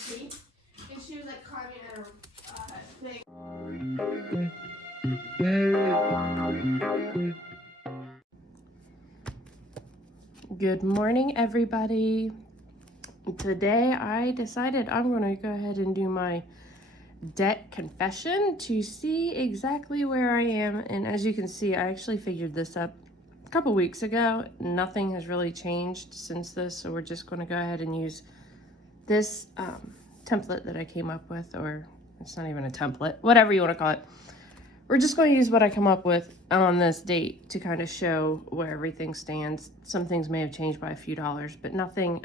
coffee. And she was like climbing at a thing. Good morning, everybody. Today I decided I'm going to go ahead and do my debt confession to see exactly where I am. And as you can see, I actually figured this up a couple weeks ago. Nothing has really changed since this, so we're just going to go ahead and use this template that I came up with, or it's not even a template, whatever you want to call it. We're just going to use what I come up with on this date to kind of show where everything stands. Some things may have changed by a few dollars, but nothing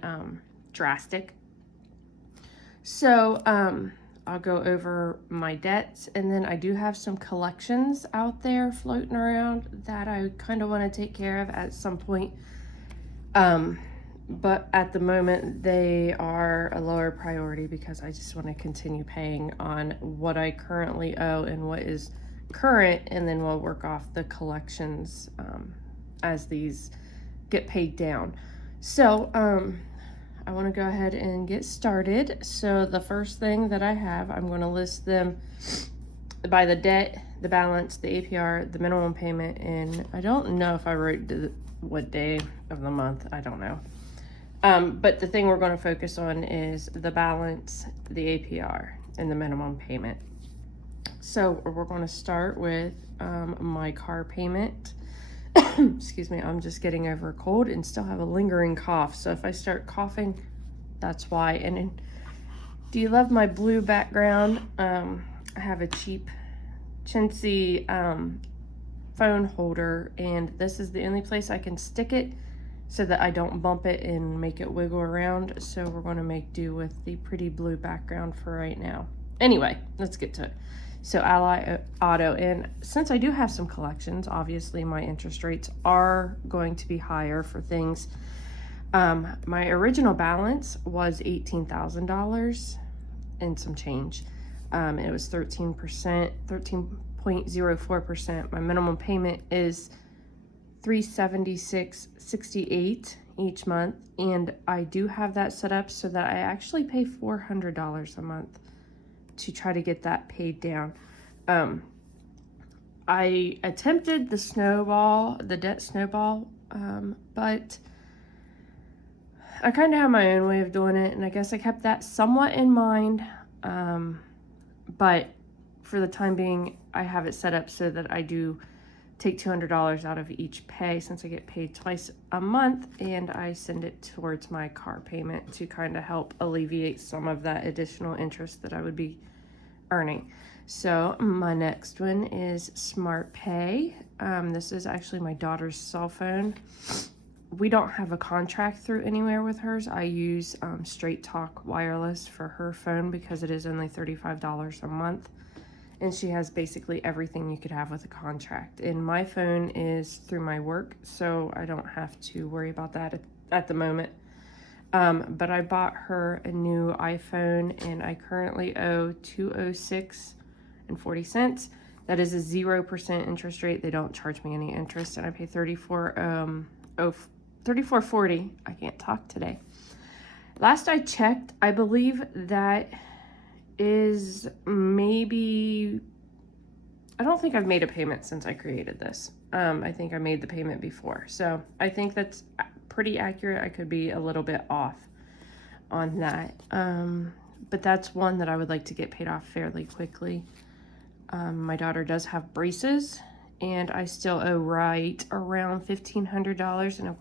drastic. So I'll go over my debts, and then I do have some collections out there floating around that I kind of want to take care of at some point. But at the moment, they are a lower priority because I just want to continue paying on what I currently owe and what is current, and then we'll work off the collections as these get paid down. So I want to go ahead and get started. So the first thing that I have, I'm going to list them by the debt, the balance, the APR, the minimum payment, and I don't know if I wrote what day of the month, I don't know. But the thing we're going to focus on is the balance, the APR, and the minimum payment. So we're going to start with my car payment. Excuse me, I'm just getting over a cold and still have a lingering cough. So if I start coughing, that's why. And then, do you love my blue background? I have a cheap chintzy phone holder, and this is the only place I can stick it so that I don't bump it and make it wiggle around. So we're going to make do with the pretty blue background for right now. Anyway, let's get to it. So Ally Auto, and since I do have some collections, obviously my interest rates are going to be higher for things. My original balance was $18,000 and some change. It was 13%, 13.04%. My minimum payment is $376.68 each month, and I do have that set up so that I actually pay $400 a month to try to get that paid down. I attempted the debt snowball, but I kind of have my own way of doing it, and I guess I kept that somewhat in mind. But for the time being, I have it set up so that I do take $200 out of each pay, since I get paid twice a month, and I send it towards my car payment to kind of help alleviate some of that additional interest that I would be earning. So my next one is Smart Pay. This is actually my daughter's cell phone. We don't have a contract through anywhere with hers. I use Straight Talk Wireless for her phone because it is only $35 a month. And she has basically everything you could have with a contract. And my phone is through my work, so I don't have to worry about that at the moment. But I bought her a new iPhone, and I currently owe $206.40. That is a 0% interest rate. They don't charge me any interest, and I pay $34.40. I can't talk today. Last I checked, I believe that is maybe, I don't think I've made a payment since I created this. I think I made the payment before. So I think that's pretty accurate. I could be a little bit off on that. But that's one that I would like to get paid off fairly quickly. My daughter does have braces, and I still owe right around $1,500, and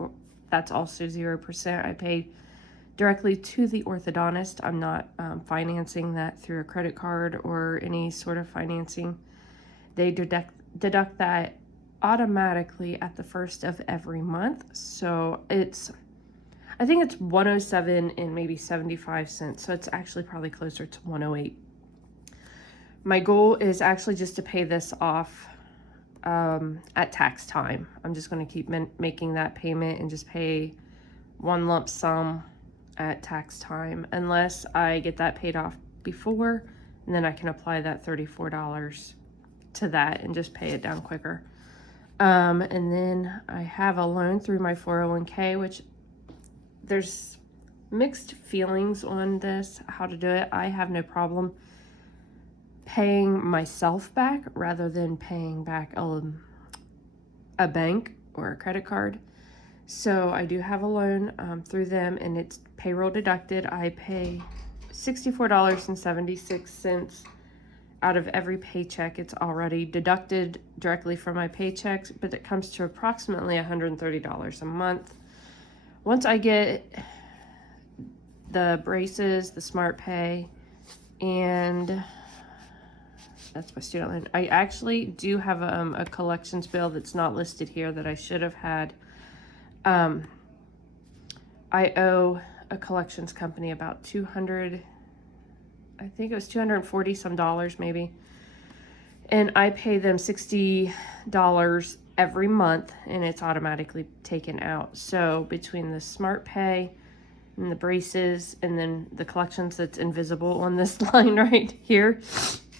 that's also 0%. I pay directly to the orthodontist. I'm not financing that through a credit card or any sort of financing. They deduct that automatically at the first of every month. So I think it's $107 and maybe 75 cents. So it's actually probably closer to $108. My goal is actually just to pay this off at tax time. I'm just going to keep making that payment and just pay one lump sum at tax time, unless I get that paid off before, and then I can apply that $34 to that and just pay it down quicker. And then I have a loan through my 401k, which there's mixed feelings on this, how to do it. I have no problem paying myself back rather than paying back a bank or a credit card. So I do have a loan through them, and it's payroll deducted. I pay $64.76 out of every paycheck. It's already deducted directly from my paychecks, but it comes to approximately $130 a month. Once I get the braces, the smart pay, and that's my student loan. I actually do have a collections bill that's not listed here that I should have had. I owe a collections company about $240 some dollars maybe. And I pay them $60 every month, and it's automatically taken out. So between the smart pay and the braces and then the collections that's invisible on this line right here,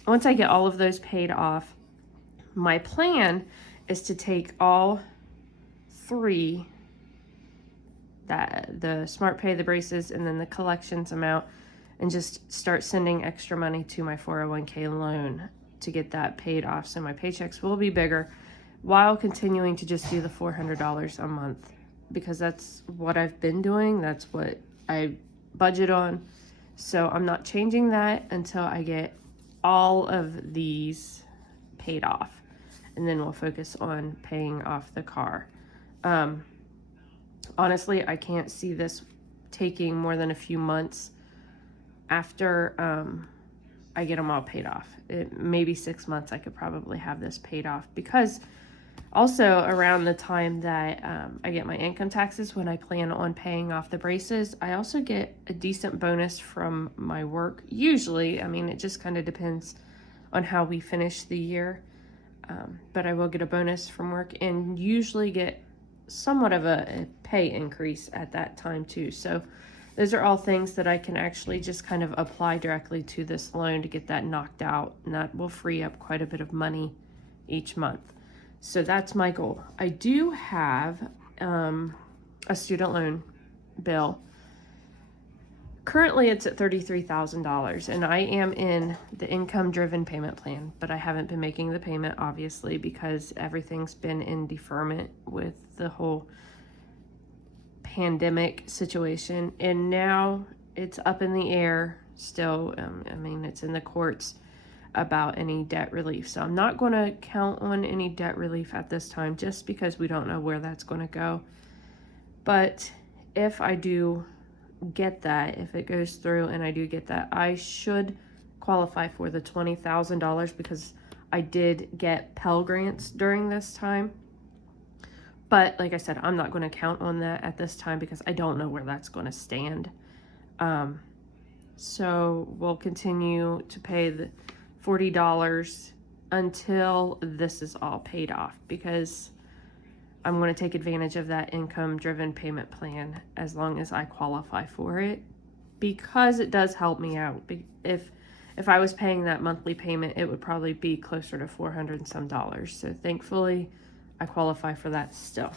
once I get all of those paid off, my plan is to take all three, the smart pay, the braces, and then the collections amount, and just start sending extra money to my 401k loan to get that paid off. So my paychecks will be bigger while continuing to just do the $400 a month, because that's what I've been doing. That's what I budget on. So I'm not changing that until I get all of these paid off, and then we'll focus on paying off the car. Honestly, I can't see this taking more than a few months after I get them all paid off. Maybe 6 months I could probably have this paid off, because also around the time that I get my income taxes, when I plan on paying off the braces, I also get a decent bonus from my work. Usually, I mean, it just kind of depends on how we finish the year. But I will get a bonus from work, and usually get somewhat of a pay increase at that time too. So those are all things that I can actually just kind of apply directly to this loan to get that knocked out, and that will free up quite a bit of money each month. So that's my goal. I do have a student loan bill. Currently it's at $33,000, and I am in the income-driven payment plan, but I haven't been making the payment, obviously, because everything's been in deferment with the whole pandemic situation, and now it's up in the air still. I mean, it's in the courts about any debt relief. So I'm not going to count on any debt relief at this time, just because we don't know where that's going to go. But if I do get that, if it goes through and I do get that, I should qualify for the $20,000, because I did get Pell Grants during this time. But like I said, I'm not going to count on that at this time, because I don't know where that's going to stand. So we'll continue to pay the $40 until this is all paid off, because I'm going to take advantage of that income-driven payment plan as long as I qualify for it, because it does help me out. If I was paying that monthly payment, it would probably be closer to $400 and some dollars. So thankfully, I qualify for that still.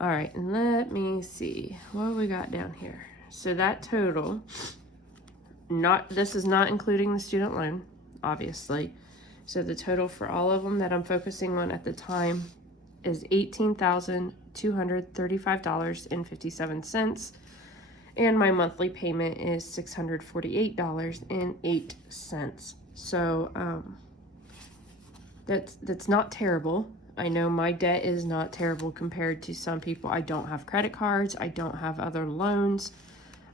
All right, and let me see what we got down here. So that total, this is not including the student loan, obviously. So the total for all of them that I'm focusing on at the time is $18,235.57, and my monthly payment is $648.08. So that's not terrible. I know my debt is not terrible compared to some people. I don't have credit cards. I don't have other loans.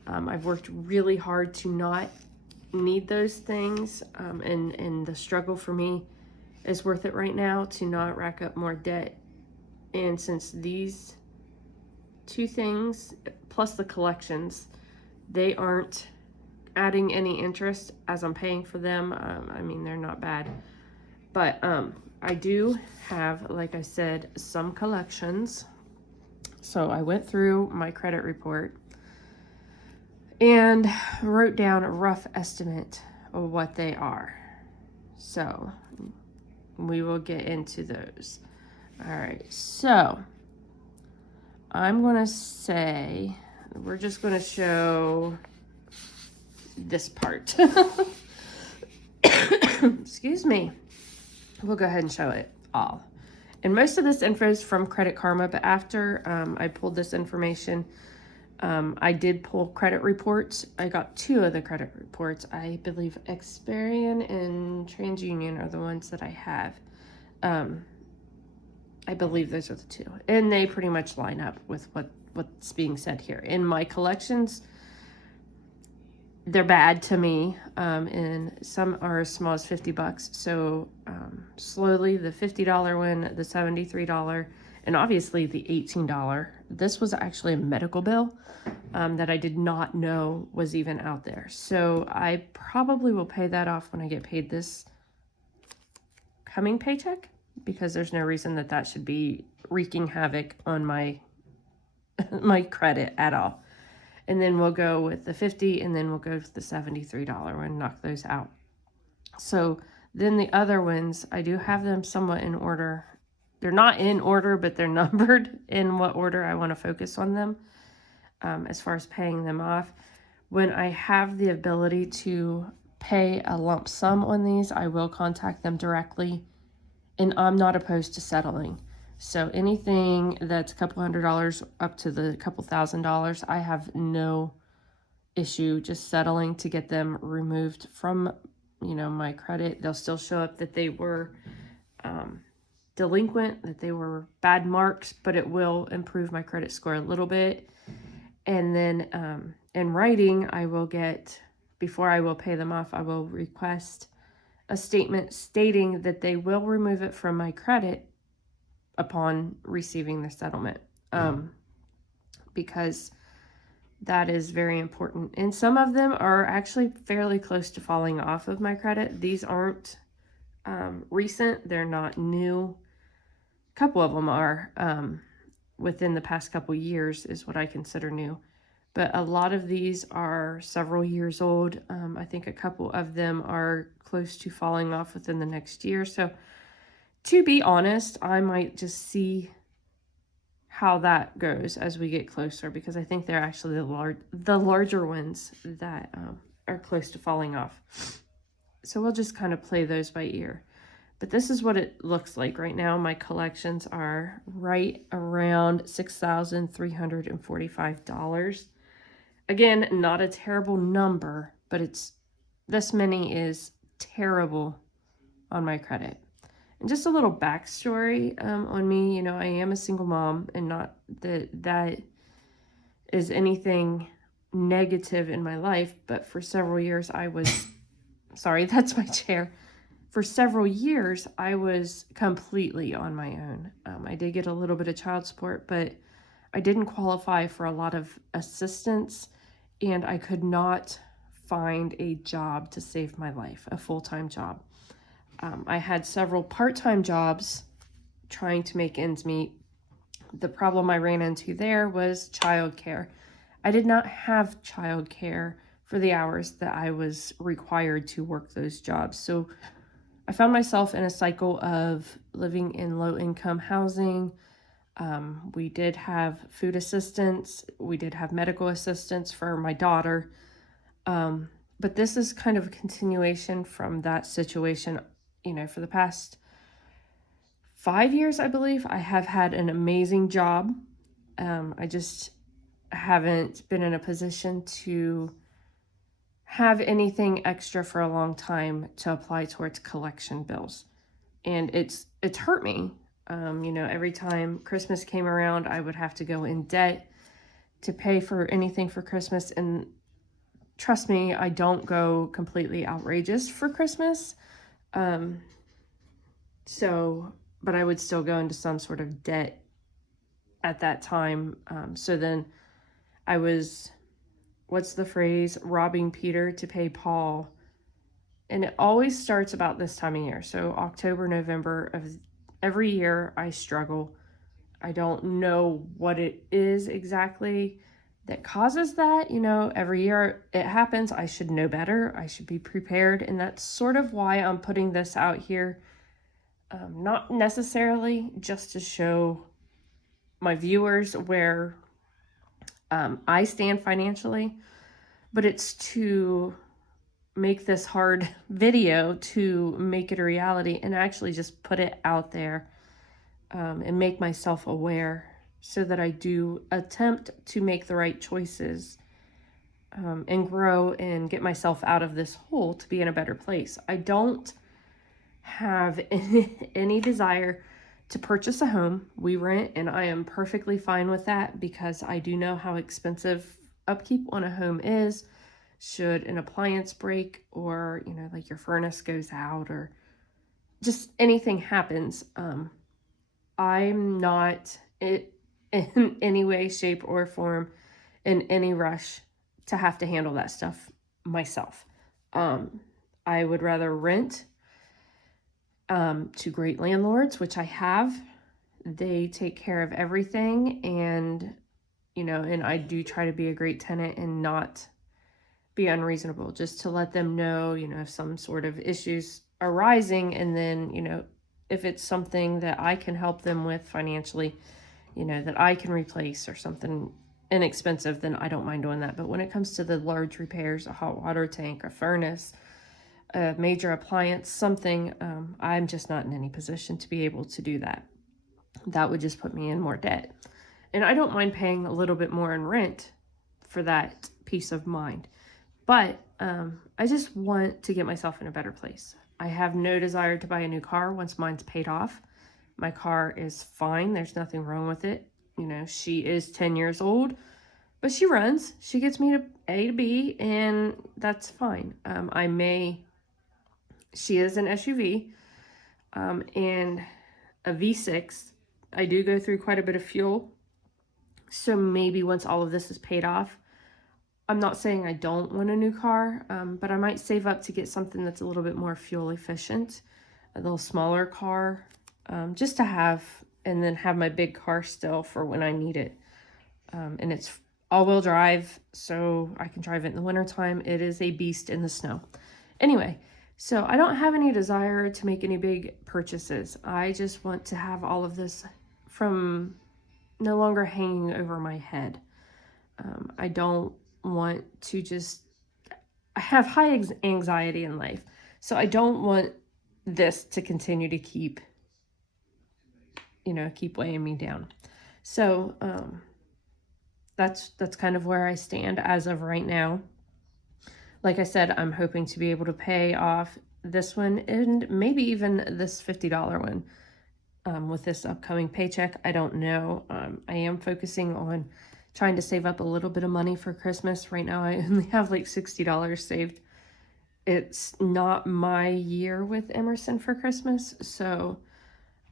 I've worked really hard to not need those things, and the struggle for me is worth it right now to not rack up more debt. And since these two things, plus the collections, they aren't adding any interest as I'm paying for them. I mean, they're not bad. But I do have, like I said, some collections. So I went through my credit report and wrote down a rough estimate of what they are. So we will get into those. All right, so I'm going to say we're just going to show this part. Excuse me. We'll go ahead and show it all. And most of this info is from Credit Karma, but after I pulled this information, I did pull credit reports. I got 2 of the credit reports. I believe Experian and TransUnion are the ones that I have. I believe those are the 2. And they pretty much line up with what's being said here. In my collections, they're bad to me, and some are as small as $50. So slowly, the $50 one, the $73, and obviously the $18. This was actually a medical bill that I did not know was even out there. So I probably will pay that off when I get paid this coming paycheck, because there's no reason that that should be wreaking havoc on my my credit at all. And then we'll go with the 50, and then we'll go with the $73 one, knock those out. So then the other ones, I do have them somewhat in order. They're not in order, but they're numbered in what order I want to focus on them as far as paying them off. When I have the ability to pay a lump sum on these, I will contact them directly, and I'm not opposed to settling. So anything that's a couple $100 up to the couple $1,000, I have no issue just settling to get them removed from, my credit. They'll still show up that they were delinquent, that they were bad marks, but it will improve my credit score a little bit. And then in writing, I will get, before I will pay them off, I will request a statement stating that they will remove it from my credit upon receiving the settlement, because that is very important. And some of them are actually fairly close to falling off of my credit. These aren't recent. They're not new. A couple of them are within the past couple years is what I consider new. But a lot of these are several years old. I think a couple of them are close to falling off within the next year. So to be honest, I might just see how that goes as we get closer, because I think they're actually the larger ones that are close to falling off. So we'll just kind of play those by ear. But this is what it looks like right now. My collections are right around $6,345. Again, not a terrible number, but this many is terrible on my credit. And just a little backstory on me, I am a single mom, and not that is anything negative in my life, but for several years I was, sorry, that's my chair. For several years, I was completely on my own. I did get a little bit of child support, but I didn't qualify for a lot of assistance, and I could not find a job to save my life, a full-time job. I had several part-time jobs trying to make ends meet. The problem I ran into there was childcare. I did not have childcare for the hours that I was required to work those jobs. So I found myself in a cycle of living in low-income housing. We did have food assistance. We did have medical assistance for my daughter. But this is kind of a continuation from that situation. For the past 5 years, I believe, I have had an amazing job. I just haven't been in a position to have anything extra for a long time to apply towards collection bills. And it's hurt me. Every time Christmas came around, I would have to go in debt to pay for anything for Christmas. And trust me, I don't go completely outrageous for Christmas. But I would still go into some sort of debt at that time. So then I was, what's the phrase, robbing Peter to pay Paul. And it always starts about this time of year. So October, November of every year I struggle. I don't know what it is exactly that causes that. Every year it happens. I should know better. I should be prepared. And that's sort of why I'm putting this out here. Not necessarily just to show my viewers where I stand financially, but it's to make this hard video to make it a reality and actually just put it out there, and make myself aware so that I do attempt to make the right choices, and grow and get myself out of this hole to be in a better place. I don't have any desire to purchase a home. We rent, and I am perfectly fine with that because I do know how expensive upkeep on a home is. Should an appliance break, or, you know, like your furnace goes out, or just anything happens, I'm not in any way, shape, or form in any rush to have to handle that stuff myself. I would rather rent to great landlords, which I have. They take care of everything, and, you know, and I do try to be a great tenant and not be unreasonable, just to let them know, you know, if some sort of issues are rising, and then, you know, if it's something that I can help them with financially, you know, that I can replace or something inexpensive, then I don't mind doing that. But when it comes to the large repairs, a hot water tank, a furnace, a major appliance, something, I'm just not in any position to be able to do that. That would just put me in more debt. And I don't mind paying a little bit more in rent for that peace of mind. But I just want to get myself in a better place. I have no desire to buy a new car once mine's paid off. My car is fine. There's nothing wrong with it. You know, she is 10 years old, but she runs. She gets me to A to B, and that's fine. She is an SUV, and a V6. I do go through quite a bit of fuel. So maybe once all of this is paid off, I'm not saying I don't want a new car, but I might save up to get something that's a little bit more fuel efficient, a little smaller car, just to have, and then have my big car still for when I need it. And it's all-wheel drive, so I can drive it in the wintertime. It is a beast in the snow. Anyway, so I don't have any desire to make any big purchases. I just want to have all of this from no longer hanging over my head. I don't want to just, I have high anxiety in life, so I don't want this to continue to keep weighing me down. So that's kind of where I stand as of right now. Like I said, I'm hoping to be able to pay off this one and maybe even this $50 one with this upcoming paycheck. I don't know. I am focusing on trying to save up a little bit of money for Christmas. Right now, I only have like $60 saved. It's not my year with Emerson for Christmas. So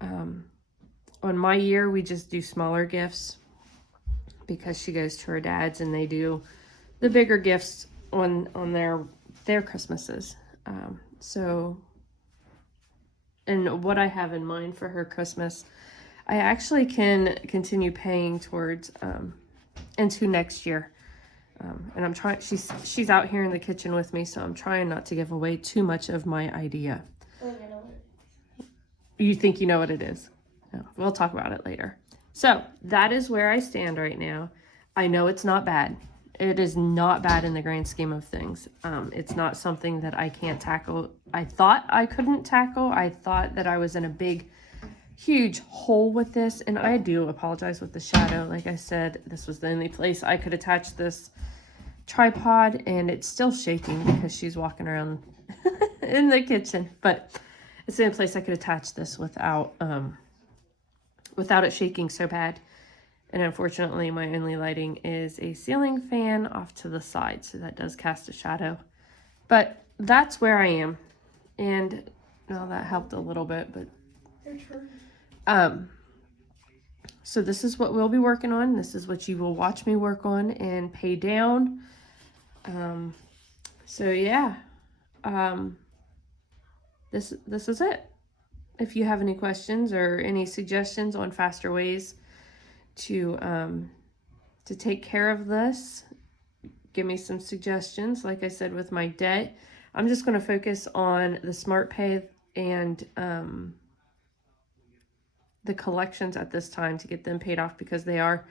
on my year, we just do smaller gifts because she goes to her dad's, and they do the bigger gifts on their Christmases. And what I have in mind for her Christmas, I actually can continue paying towards into next year. And I'm trying, she's out here in the kitchen with me, so I'm trying not to give away too much of my idea. You think you know what it is? No, we'll talk about it later. So that is where I stand right now. I know it's not bad. It is not bad in the grand scheme of things. It's not something that I can't tackle. I thought I couldn't tackle. I thought that I was in a big, huge hole with this. And I do apologize with the shadow. Like I said, this was the only place I could attach this tripod, and it's still shaking because she's walking around in the kitchen. But it's the only place I could attach this without it shaking so bad. And unfortunately, my only lighting is a ceiling fan off to the side, so that does cast a shadow. But that's where I am. And well, that helped a little bit, but so this is what we'll be working on. This is what you will watch me work on and pay down. So yeah. This is it. If you have any questions or any suggestions on faster ways to take care of this, give me some suggestions. Like I said, with my debt, I'm just going to focus on the Smart Pay and the collections at this time to get them paid off, because they are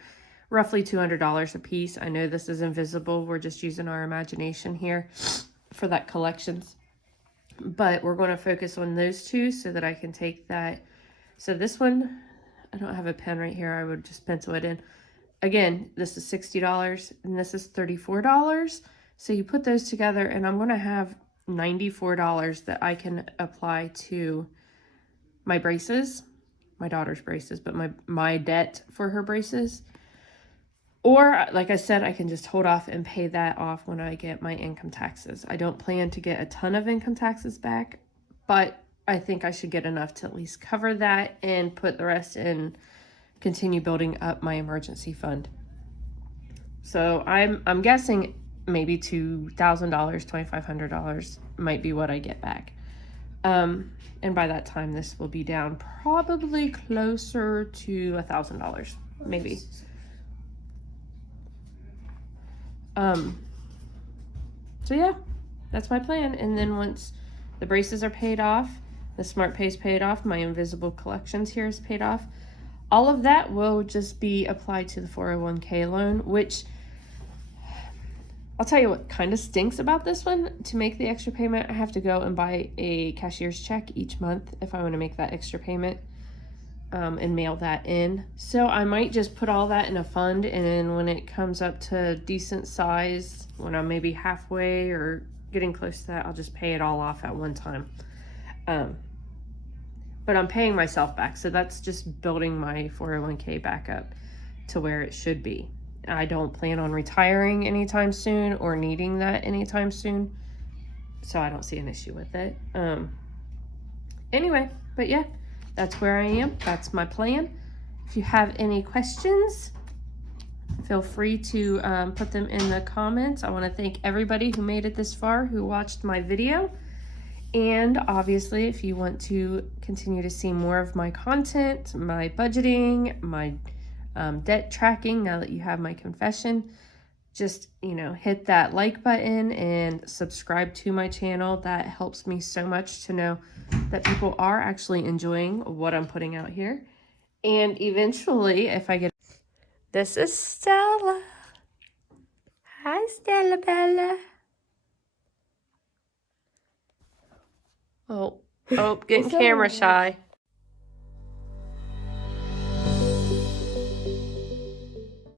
roughly $200 a piece. I know this is invisible. We're just using our imagination here for that collections. But we're going to focus on those two so that I can take that. So this one, I don't have a pen right here. I would just pencil it in. Again, this is $60 and this is $34. So you put those together and I'm going to have $94 that I can apply to my braces, my daughter's braces, but my debt for her braces. Or, like I said, I can just hold off and pay that off when I get my income taxes. I don't plan to get a ton of income taxes back, but I think I should get enough to at least cover that and put the rest in, continue building up my emergency fund. So I'm guessing maybe $2,000, $2,500 might be what I get back. And by that time, this will be down probably closer to $1,000, maybe. So yeah, that's my plan. And then once the braces are paid off, the Smart Pay's paid off, my invisible collections here is paid off, all of that will just be applied to the 401k loan, which I'll tell you what kind of stinks about this one. To make the extra payment, I have to go and buy a cashier's check each month if I want to make that extra payment, and mail that in. So I might just put all that in a fund, and then when it comes up to decent size, when I'm maybe halfway or getting close to that, I'll just pay it all off at one time. But I'm paying myself back, so that's just building my 401k back up to where it should be. I don't plan on retiring anytime soon or needing that anytime soon, so I don't see an issue with it. Anyway, but yeah, that's where I am. That's my plan. If you have any questions, feel free to put them in the comments. I want to thank everybody who made it this far, who watched my video. And obviously, if you want to continue to see more of my content, my budgeting, my debt tracking, now that you have my confession, just, hit that like button and subscribe to my channel. That helps me so much to know that people are actually enjoying what I'm putting out here. And eventually, if I get... This is Stella. Hi, Stella Bella. Oh, getting camera shy.